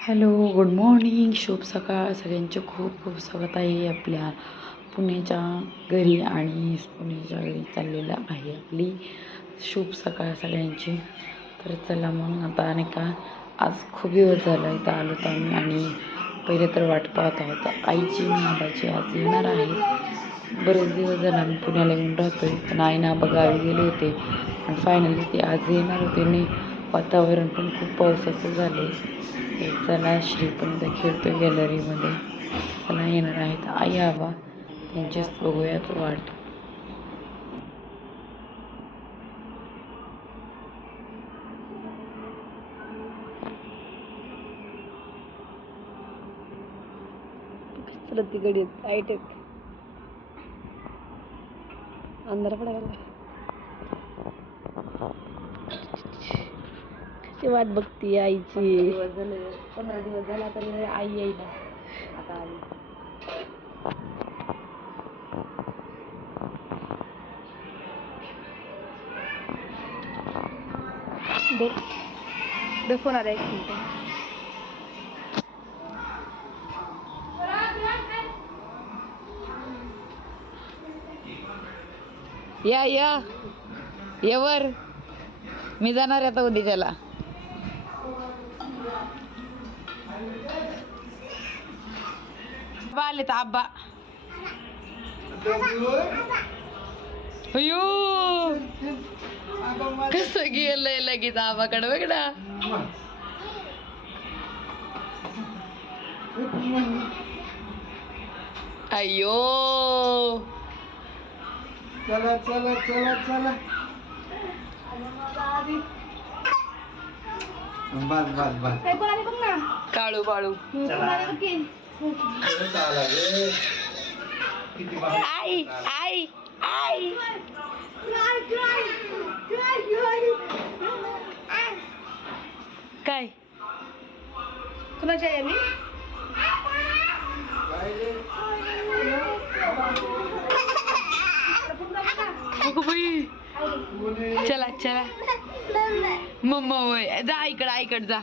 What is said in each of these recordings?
Hello good morning. शुभ सकाळ. सगळ्यांचे खूप खूप स्वागत आहे आपल्या पुण्याच्या घरी आणि पुण्याच्या घरी चाललेलं आहे आपली शुभ सकाळ सगळ्यांची. तर चला मग आता नाही का आज खूप दिवस झाला इथं आलो तर आम्ही आणि पहिले तर वाट पाहत आहोत. आईची नाबाची आज येणार आहे. बरेच दिवस झाला आम्ही पुण्याला येऊन राहतो आहे पण आई ना आबा गावी गेले होते. आणि फायनली ते आज येणार होते नाही वातावरण पण खूप पावसाचं झालं आहे चला श्री पण खेळतो गॅलरीमध्ये चला येणार आहेत. आई आबा त्यांच्याच बघूयात वाट. तिकडे लाइट अंधार पडायला कशी वाट बघती आईची? दिवस झाले. पंधरा दिवस झाला तरी आई येईल आता आई दे दे फोन आला एक मिनिट. या या. येवर मी जाणार आहे आता उद्याच्याला आबा आले तर आब्बा. अयो कसं गेलंय लगेच आबाकडे बघ ना. अयो चला चला चला चला. बस बस बस. काय कोणाला बघ ना. काळू बाळू. कोणाला बघ की. आई आई आई. काय? कुणाची आई आम्ही अगं बाई. चला चला. मम्मा होय. जा आईकडे आईकडे जा.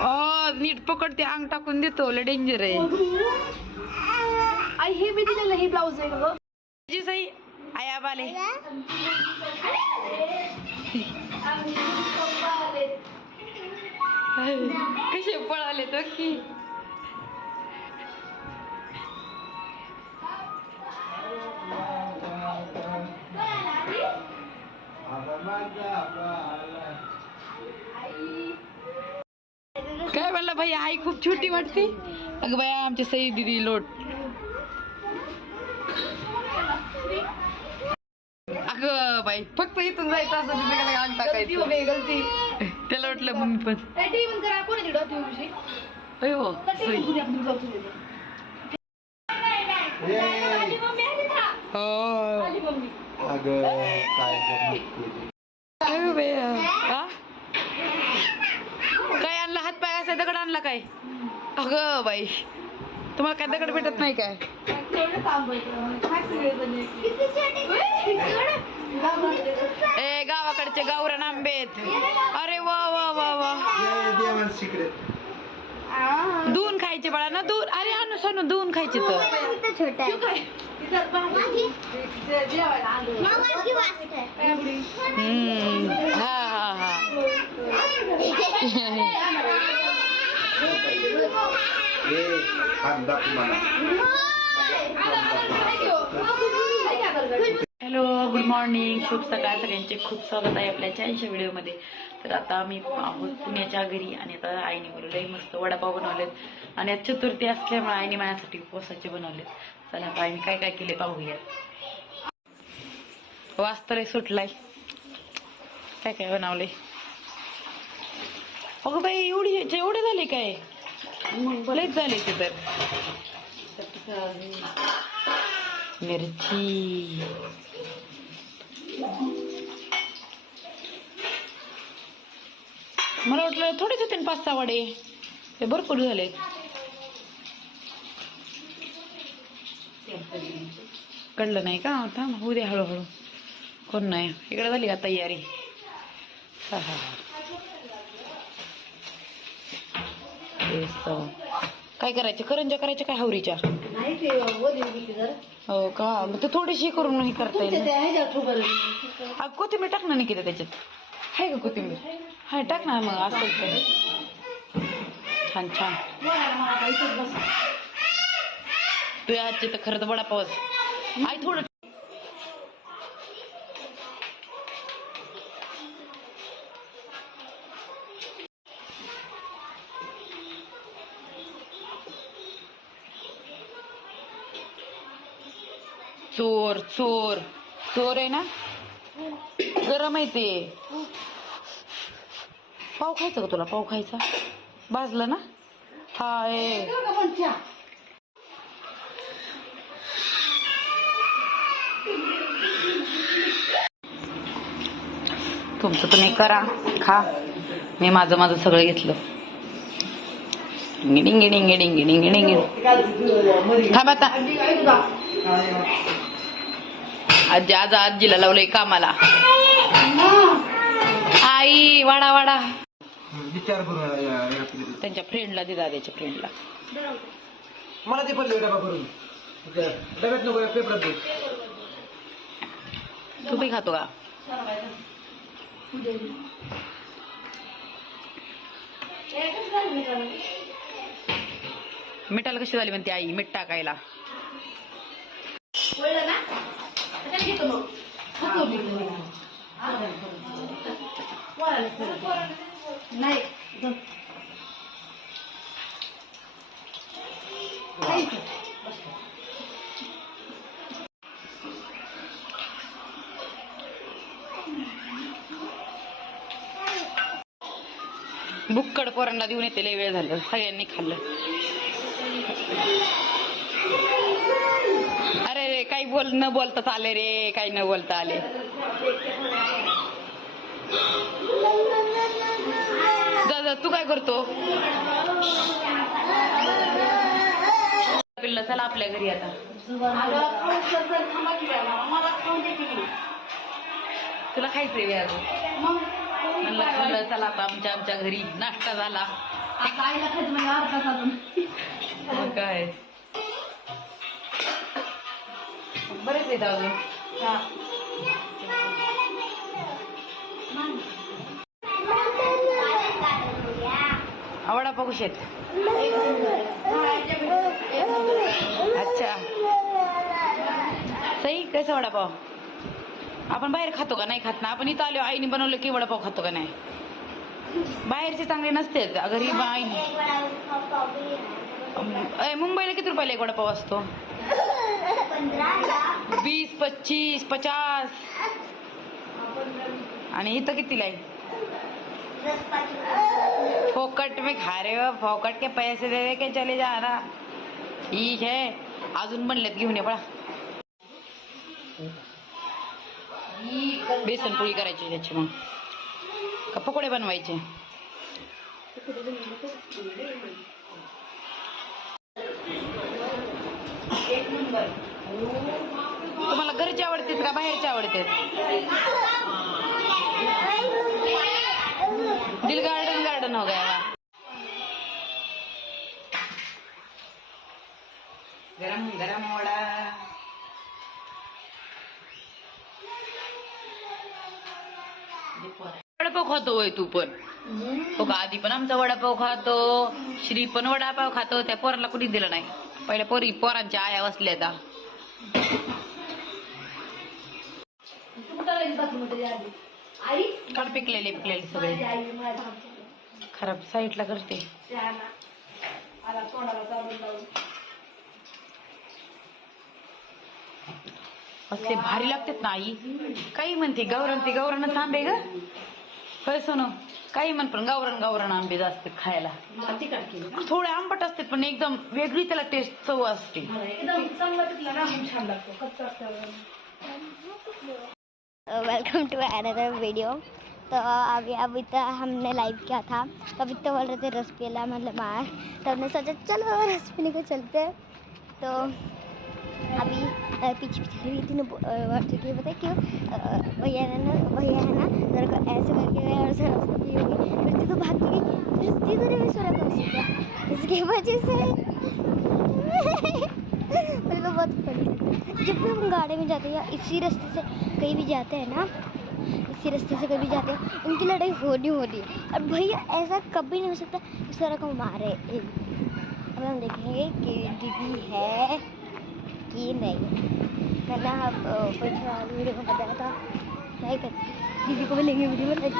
ओ नीट पकडते अंग टाकून देतो लय डेंजर आहे. आई हे मी दिलेलं हे ब्लाऊज आहे जी सई आई आबाले. कसे पळाले तो की? काय म्हणलं भाई आई खूप छोटी वाटते? अगं बाया आमची सई दिदी लोट. अगं बाई फक्त इथून जायचं असं तिथे गेलं अंग गलती टाकायचं गलती. त्याला वाटलं मम्मी पण. काय अयो सई. अगं काय हा? आणलं? हात पाय असा दगड आणला काय? अगं बाई तुम्हाला काय दगड भेटत नाही काय? ए गावाकडचे गावरान आंबेत अरे वा वा वा वा. दून खायचे बाळा ना दून. अरे आणू सोनू दून खायचे तर. हम्म. हा हा हा हॅलो गुड मॉर्निंग. खूप सकाळ. सगळ्यांचे खूप स्वागत आहे आपल्या चॅनलच्या व्हिडिओमध्ये. तर आता आम्ही आहोत पुण्याच्या घरी आणि आता आईने बोलवलंय मस्त वडापाव बनवलेत. आणि आज चतुर्थी असल्यामुळे आईने माझ्यासाठी उपवासाचे बनवलेत. चला आईने काय काय केले पाहूयात. वास्तरे सुटलाय. काय काय बनवले अगं बाई एवढी एवढे झाले काय? लयच झाले ते तर. मिरची. मला वाटलं थोडेच होते पाच सहा वडे. ते भरपूर झाले कळलं नाही का? आता होऊ दे हळूहळू. कोण नाही. इकडे झाली का तयारी? हा हा तेच काय करायचे? करंजा करायच्या काय हवरीच्या? हो का? मग ते थोडीशी करून हे करता येईल कोथिंबीर टाक ना निकिता त्याच्यात. आहे का कोथिंबीर? हाय टाक ना मग असेल तर छान छान. तू आजची तर खरं तर वडापावच. आई थोडं चोर चोर. चोर आहे ना? गरम आहे ते. पाव खायचा का तुला? पाव खायचा? भाजलं ना? हाय आहे तुमचं तुम्ही करा खा. मी माझं माझं सगळं घेतलं. डिंगी डिंगी डिंगी डिंगी डिंगी खा आता. आजी आज आजीला लावलंय कामाला. आई वाडा वाडा. त्यांच्या फ्रेंडला दे दादाच्या फ्रेंडला मला ते पडले डबा करून. डब्यात नको पेपरात दे. तू बी खातो का? मिठाला कशी झाली म्हणते आई? मीठ टाकायला. बुक्कड पोरांना देऊन येते लय वेळ झालं. सगळ्यांनी खाल्लं. अरे रे काही बोल न बोलता आले रे काही न बोलता आले. दादा तू काय करतो? पिल्ला चला आपल्या घरी आता. तुला खायचंय बे अजून. म्हणलं खाल्लं चला आता आमच्या आमच्या घरी नाश्ता झाला. मग काय? बरेच आहेत अजून. आवडा पाहू शेत. अच्छा. सई कसं वडापाव आपण बाहेर खातो का नाही खात ना? आपण इथं आलो आईने बनवलं की वडापाव खातो का नाही? बाहेरचे चांगले नसते घरी बा- आईने मुंबईला किती रुपयाला एक वडापाव असतो? वीस पच्चीस पचास. आणि इथं कितीला आहे? फोकट में खा रहे हो फोकट के पैसे दे दे के चले जा रहा ठीक है अजून बनलेत घेऊन ये पळा. बेसन पोळी करायची त्याची मग. का पकोडे बनवायचे? तुम्हाला घरचे आवडतात का बाहेरचे आवडतात? दिल गार्डन गार्डन हो गया. गरम गरम वडा. वडापाव खातो होय तू पण. हो का आधी पण आमचा वडापाव खातो श्री पण वडापाव खातो त्या पोराला कुठे दिलं नाही. पहिल्या पोरी पोरांच्या आया बसल्या आता. थोडं पिकलेले पिकलेले सगळे. खराब साईडला करते. असले भारी लागतात ना आई. काही म्हणते गावरान ते गावरानच आंबे ग. होय सोनू काही म्हण पण गावरान गावरान आंबे जास्त खायला. थोडे आंबट असतात पण एकदम वेगळी त्याला टेस्ट चव असते. वेलकम टू अनदर वीडियो तो अभी अभी तो हमने लाइव किया था। तो अभी तो बोल रहे थे रस पीला मतलब बाहर। तो हमने सोचा चलो रस पीने को चलते हैं। तो अभी पीछे पीछे खड़ी थी ना बढ़ चुकी है पता है क्यों भैया ने ना भैया है ना मेरे को ऐसे करके गया और सर उसको पी होगी फिर तो भाग गई फिर ती तो भी सोरा कर इसकी वजह से को बहुत फनी है। जब भी हम गाड़ी में जाते हैं या इसी रास्ते से कहीं भी जाते हैं ना, इसी रास्ते से कभी जाते हैं, उनकी लड़ाई होनी होनी है। और भैया, ऐसा कभी नहीं हो सकता इस तरह को मारे। अब हम देखेंगे कि दीदी है। कि नहीं. मैंने आप पिछला वीडियो में बताया था नहीं करती दीदी को मिलेंगे वीडियो में अच्छी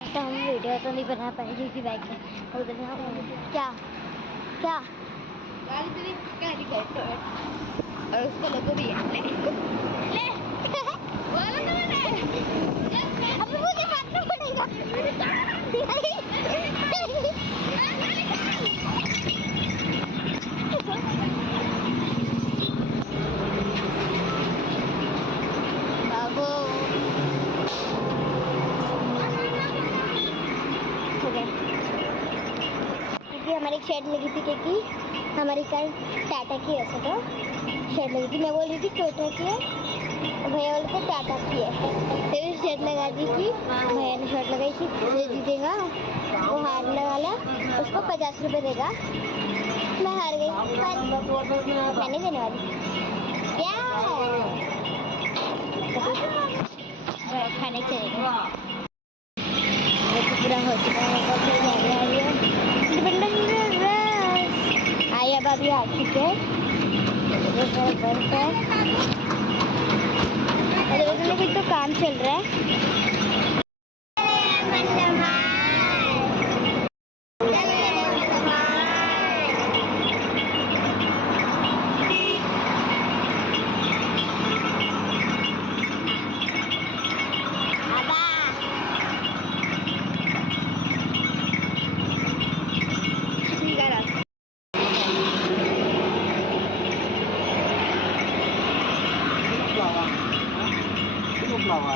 तो हम वीडियो तो नहीं बना पाए क्योंकि बैग है और क्या? क्या? और उसका लोगो भी है ले. ले. बोला तो. मैंने अब मुझे काटना पड़ेगा एक शेड लगी थी क्योंकि हमारी कल टाटा की ऐसे तो शेड लगी थी। मैं बोल रही थी टोटो की है भैया बोले थे टाटा की है। फिर शेड लगा दी थी। भैया ने शर्ट लगाई थी दे दी देगा। वो हारने वाला उसको पचास रुपये देगा। मैं हार गई। पर मैं देने वाली। क्या? खाने चलेगा पूरा हो चुका है। अब है आ चुके हैं और तो काम चल रहा है.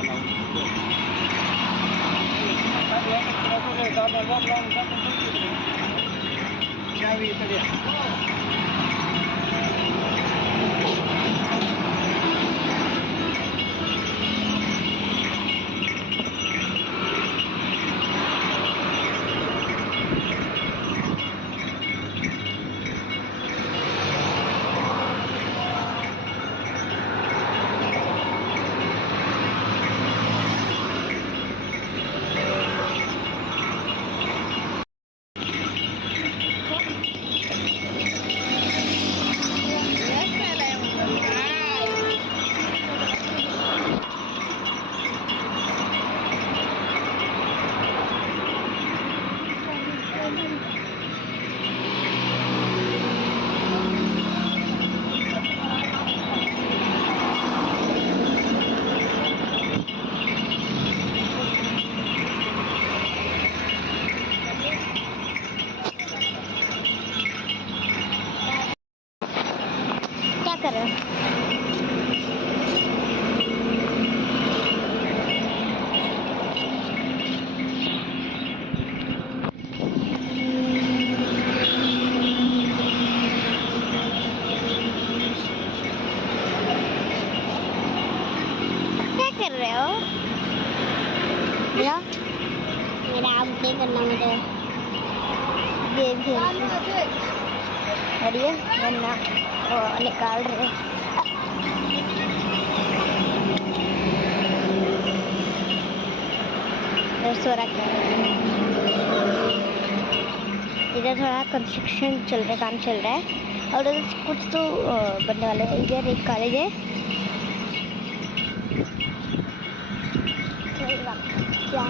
क्या अरे वरना वो निकाल रहे है। इधर थोड़ा कंस्ट्रक्शन चल रहा है, काम चल रहा है। और उधर कुछ तो बनने वाले है, इधर एक कॉलेज है। क्या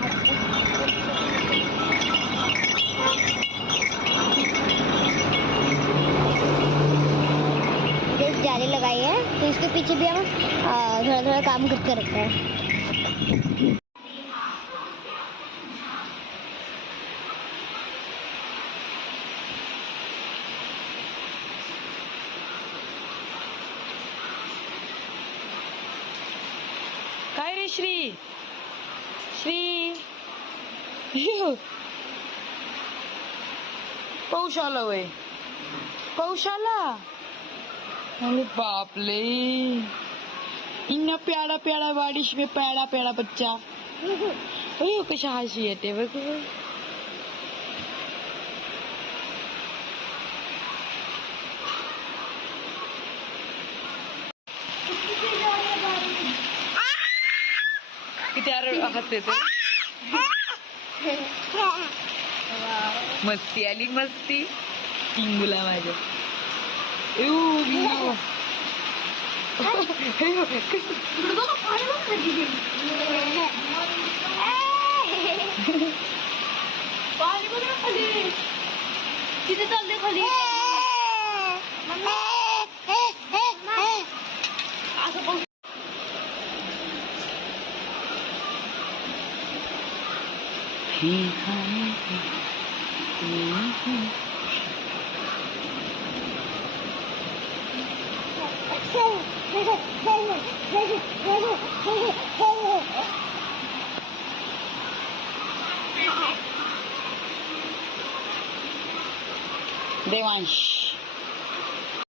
जाली लगाई है तो इसके पीछे भी हम थोड़ा थोड़ा काम करके रखते हैं काय रे श्री? श्री? पौशाला वय. पौशाला अरे बाप ले इन्ना प्यारा प्यारा बारिश में प्यारा प्यारा बच्चा। अरे कशा हशी येते बघ किती मस्ती आली मस्ती। पिंगुला माझ्या. एऊ, बिंगू. पाणी बघ ना खाली किती चालले खाली असं बघ हे 谢谢